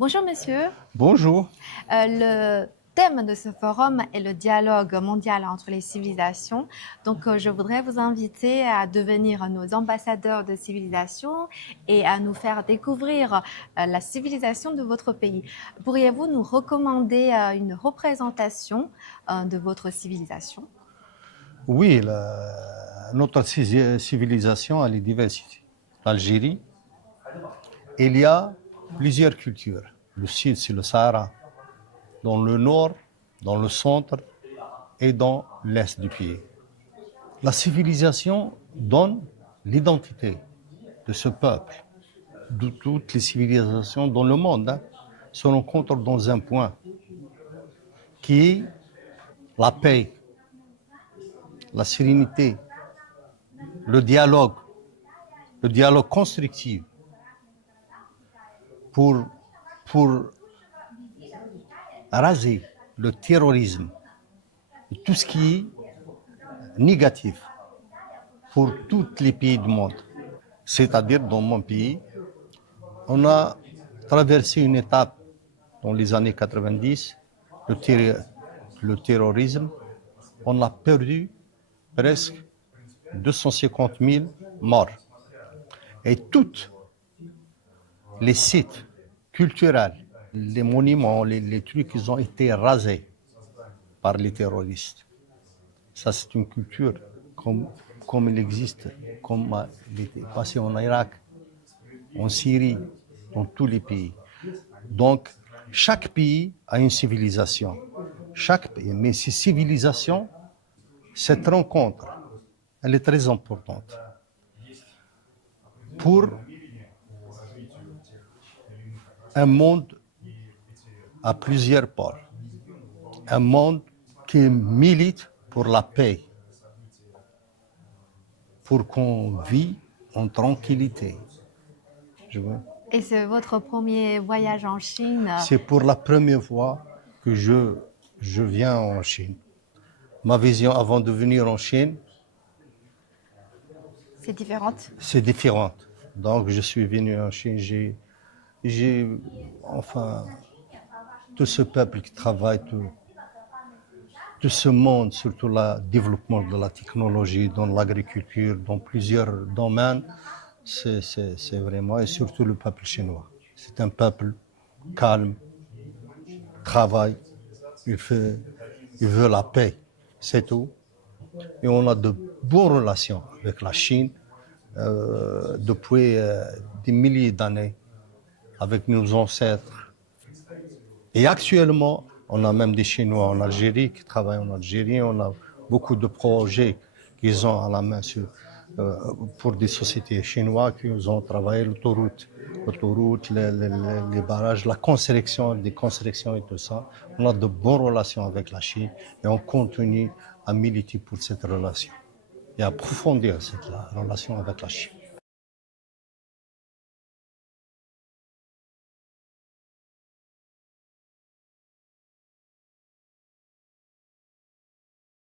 Bonjour monsieur. Bonjour. Le thème de ce forum est le dialogue mondial entre les civilisations. Donc, je voudrais vous inviter à devenir nos ambassadeurs de civilisation et à nous faire découvrir la civilisation de votre pays. Pourriez-vous nous recommander une représentation de votre civilisation? Oui, notre civilisation, elle est diversifiée. L'Algérie, il y a plusieurs cultures. Le sud, c'est le Sahara. Dans le nord, dans le centre et dans l'est du pays. La civilisation donne l'identité de ce peuple. De toutes les civilisations dans le monde se rencontrent dans un point qui est la paix, la sérénité, le dialogue constructif pour, pour raser le terrorisme et tout ce qui est négatif pour tous les pays du monde. C'est-à-dire dans mon pays, on a traversé une étape dans les années 90, le terrorisme, on a perdu presque 250 000 morts. Et tous les sites culturels, les monuments, les trucs, ils ont été rasés par les terroristes. Ça, c'est une culture comme il existe, comme il était passé en Irak, en Syrie, dans tous les pays. Donc, chaque pays a une civilisation. Chaque pays, mais ces civilisations, cette rencontre, elle est très importante pour un monde à plusieurs pôles, un monde qui milite pour la paix, pour qu'on vit en tranquillité. Et c'est votre premier voyage en Chine? C'est pour la première fois que je viens en Chine. Ma vision avant de venir en Chine, C'est différente? c'est différente. Donc je suis venu en Chine, j'ai enfin tout ce peuple qui travaille, tout ce monde, surtout le développement de la technologie, dans l'agriculture, dans plusieurs domaines, c'est vraiment, et surtout le peuple chinois. C'est un peuple calme, travaille, il veut la paix, c'est tout. Et on a de bonnes relations avec la Chine depuis des milliers d'années, avec nos ancêtres. Et actuellement, on a même des Chinois en Algérie qui travaillent en Algérie. On a beaucoup de projets qu'ils ont à la main pour des sociétés chinoises qui ont travaillé l'autoroute, les barrages, la construction, des constructions et tout ça. On a de bonnes relations avec la Chine et on continue à militer pour cette relation et à approfondir cette relation avec la Chine.